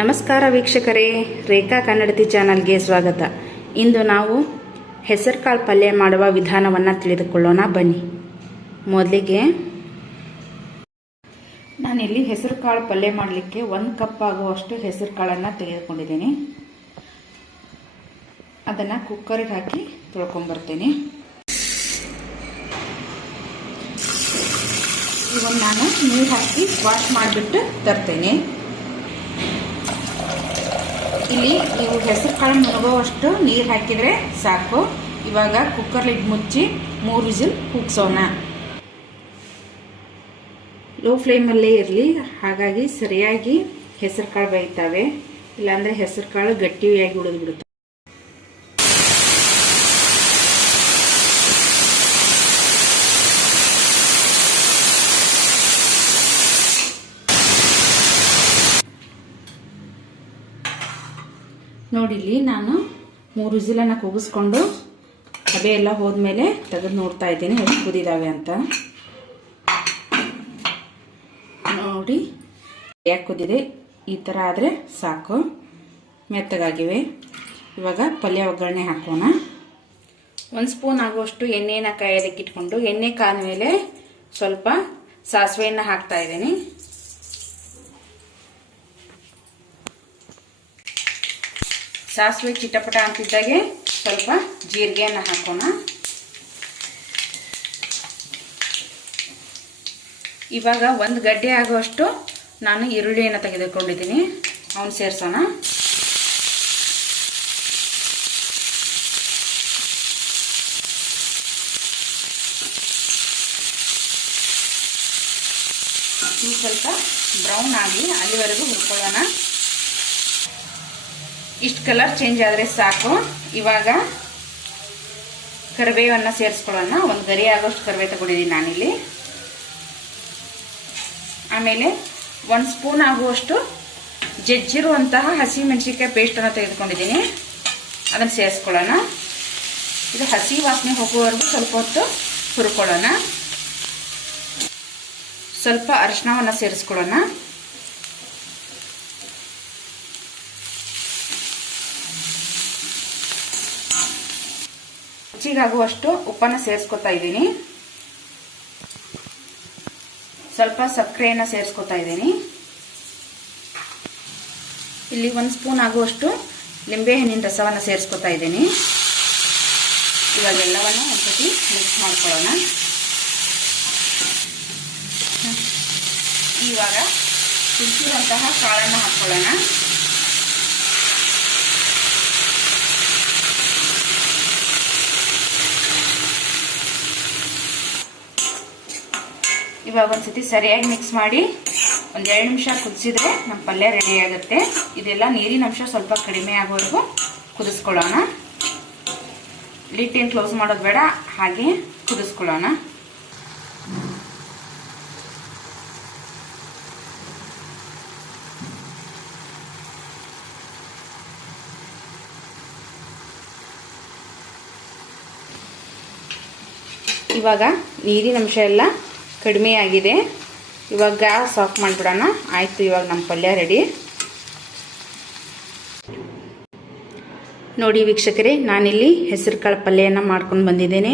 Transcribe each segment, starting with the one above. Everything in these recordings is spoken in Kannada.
ನಮಸ್ಕಾರ ವೀಕ್ಷಕರೇ, ರೇಖಾ ಕನ್ನಡತಿ ಚಾನಲ್ಗೆ ಸ್ವಾಗತ. ಇಂದು ನಾವು ಹೆಸರುಕಾಳು ಪಲ್ಯ ಮಾಡುವ ವಿಧಾನವನ್ನು ತಿಳಿದುಕೊಳ್ಳೋಣ ಬನ್ನಿ. ಮೊದಲಿಗೆ ನಾನಿಲ್ಲಿ ಹೆಸರುಕಾಳು ಪಲ್ಯ ಮಾಡಲಿಕ್ಕೆ 1 ಕಪ್ ಆಗುವಷ್ಟು ಹೆಸರುಕಾಳನ್ನು ತೆಗೆದುಕೊಂಡಿದ್ದೀನಿ. ಅದನ್ನು ಕುಕ್ಕರಿಗೆ ಹಾಕಿ ತೊಳ್ಕೊಂಬರ್ತೇನೆ. ಇವನ್ನ ನಾನು ನೀರು ಹಾಕಿ ವಾಶ್ ಮಾಡಿಬಿಟ್ಟು ತರ್ತೇನೆ. ಇಲ್ಲಿ ನೀವು ಹೆಸರುಕಾಳು ಮುಳುಗುವಷ್ಟು ನೀರು ಹಾಕಿದರೆ ಸಾಕು. ಇವಾಗ ಕುಕ್ಕರ್ ಲಿಡ್ ಮುಚ್ಚಿ 3 ವಿಸಿಲ್ ಕೂಗ್ಸೋಣ. ಲೋ ಫ್ಲೇಮಲ್ಲೇ ಇರಲಿ, ಹಾಗಾಗಿ ಸರಿಯಾಗಿ ಹೆಸರುಕಾಳು ಬೇಯ್ತವೆ. ಇಲ್ಲಾಂದರೆ ಹೆಸರುಕಾಳು ಗಟ್ಟಿಯಾಗಿ ಉಳಿದು ಬಿಡುತ್ತೆ. ನೋಡಿ, ಇಲ್ಲಿ ನಾನು 3 ವಿಸಿಲನ್ನು ಕೂಗಿಸ್ಕೊಂಡು ಹಬೆ ಎಲ್ಲ ಹೋದ್ಮೇಲೆ ತೆಗೆದು ನೋಡ್ತಾ ಇದ್ದೀನಿ ಎಷ್ಟು ಕುದಿದಾವೆ ಅಂತ. ನೋಡಿ, ಯಾಕೆ ಕುದಿದೆ, ಈ ಥರ ಆದರೆ ಸಾಕು, ಮೆತ್ತಗಾಗಿವೆ. ಇವಾಗ ಪಲ್ಯ ಒಗ್ಗರಣೆ ಹಾಕೋಣ. 1 ಸ್ಪೂನ್ ಆಗುವಷ್ಟು ಎಣ್ಣೆನ ಕಾಯೋದಕ್ಕೆ ಇಟ್ಕೊಂಡು, ಎಣ್ಣೆ ಕಾದ ಮೇಲೆ ಸ್ವಲ್ಪ ಸಾಸಿವೆಯನ್ನು ಹಾಕ್ತಾ ಇದ್ದೀನಿ. ಸಾಸಿವೆ ಚಿಟಪಟ ಅಂತಿದ್ದಾಗೆ ಸ್ವಲ್ಪ ಜೀರಿಗೆಯನ್ನು ಹಾಕೋಣ. ಇವಾಗ 1 ಗಡ್ಡೆ ಆಗುವಷ್ಟು ನಾನು ಈರುಳ್ಳಿಯನ್ನು ತೆಗೆದುಕೊಂಡಿದ್ದೀನಿ, ಅವನು ಸೇರಿಸೋಣ. ಇದು ಸ್ವಲ್ಪ ಬ್ರೌನ್ ಆಗಿ ಅಲ್ಲಿವರೆಗೂ ಹುರ್ಕೊಳ್ಳೋಣ. ಇಷ್ಟು ಕಲರ್ ಚೇಂಜ್ ಆದರೆ ಸಾಕು. ಇವಾಗ ಕರಿಬೇವನ್ನು ಸೇರಿಸ್ಕೊಳ್ಳೋಣ. 1 ಗರಿ ಆಗೋಷ್ಟು ಕರಿಬೇವು ತಗೊಂಡಿದ್ದೀನಿ ನಾನಿಲ್ಲಿ. ಆಮೇಲೆ 1 ಸ್ಪೂನ್ ಆಗುವಷ್ಟು ಜಜ್ಜಿರುವಂತಹ ಹಸಿ ಮೆಣಸಿನಕಾಯಿ ಪೇಸ್ಟನ್ನು ತೆಗೆದುಕೊಂಡಿದ್ದೀನಿ, ಅದನ್ನು ಸೇರಿಸ್ಕೊಳ್ಳೋಣ. ಇದು ಹಸಿ ವಾಸನೆ ಹೋಗುವವರೆಗೂ ಸ್ವಲ್ಪ ಹೊತ್ತು ಹುರ್ಕೊಳ್ಳೋಣ. ಸ್ವಲ್ಪ ಅರಿಶಿನವನ್ನು ಸೇರಿಸ್ಕೊಳ್ಳೋಣ. ರುಚಿಗಾಗುವಷ್ಟು ಉಪ್ಪನ್ನು ಸೇರಿಸ್ಕೊತಾ ಇದ್ದೀನಿ. ಸ್ವಲ್ಪ ಸಕ್ಕರೆಯನ್ನು ಸೇರಿಸ್ಕೊತಾ ಇದ್ದೀನಿ. ಇಲ್ಲಿ 1 ಸ್ಪೂನ್ ಆಗುವಷ್ಟು ಲಿಂಬೆಹಣ್ಣಿನ ರಸವನ್ನು ಸೇರಿಸ್ಕೊತಾ ಇದ್ದೀನಿ. ಇವಾಗ ಎಲ್ಲವನ್ನು ಒಂದ್ಸತಿ ಮಿಕ್ಸ್ ಮಾಡ್ಕೊಳ್ಳೋಣ. ಇವಾಗ ಕುದಿಸಿರುವಂತಹ ಕಾಳನ್ನು ಹಾಕ್ಕೊಳ್ಳೋಣ. ಇವಾಗ ಒಂದ್ಸತಿ ಸರಿಯಾಗಿ ಮಿಕ್ಸ್ ಮಾಡಿ 1 2 ನಿಮಿಷ ಕುದಿಸಿದ್ರೆ ನಮ್ಮ ಪಲ್ಯ ರೆಡಿ ಆಗುತ್ತೆ. ಇದೆಲ್ಲ ನೀರಿನ ಅಂಶ ಸ್ವಲ್ಪ ಕಡಿಮೆ ಆಗೋವರೆಗೂ ಕುದಿಸ್ಕೊಳ್ಳೋಣ. ಲಿಡ್ ಏನು ಕ್ಲೋಸ್ ಮಾಡೋದು ಬೇಡ, ಹಾಗೆ ಕುದಿಸ್ಕೊಳ್ಳೋಣ. ಇವಾಗ ನೀರಿನ ಅಂಶ ಎಲ್ಲ ಕಡಿಮೆ ಆಗಿದೆ. ಇವಾಗ ಗ್ಯಾಸ್ ಆಫ್ ಮಾಡಿಬಿಡೋಣ. ಆಯಿತು, ಇವಾಗ ನಮ್ಮ ಪಲ್ಯ ರೆಡಿ. ನೋಡಿ ವೀಕ್ಷಕರೇ, ನಾನಿಲ್ಲಿ ಹೆಸರುಕಾಳು ಪಲ್ಯನ ಮಾಡ್ಕೊಂಡು ಬಂದಿದ್ದೇನೆ.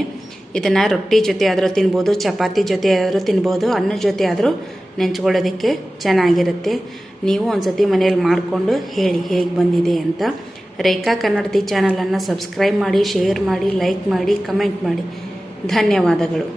ಇದನ್ನು ರೊಟ್ಟಿ ಜೊತೆ ಆದರೂ ತಿನ್ಬೋದು, ಚಪಾತಿ ಜೊತೆ ಆದರೂ ತಿನ್ಬೋದು, ಅನ್ನದ ಜೊತೆ ಆದರೂ ನೆಂಚ್ಕೊಳ್ಳೋದಕ್ಕೆ ಚೆನ್ನಾಗಿರುತ್ತೆ. ನೀವು ಒಂದ್ಸತಿ ಮನೇಲಿ ಮಾಡಿಕೊಂಡು ಹೇಳಿ ಹೇಗೆ ಬಂದಿದೆ ಅಂತ. ರೇಖಾ ಕನ್ನಡತಿ ಚಾನಲನ್ನು ಸಬ್ಸ್ಕ್ರೈಬ್ ಮಾಡಿ, ಶೇರ್ ಮಾಡಿ, ಲೈಕ್ ಮಾಡಿ, ಕಮೆಂಟ್ ಮಾಡಿ. ಧನ್ಯವಾದಗಳು.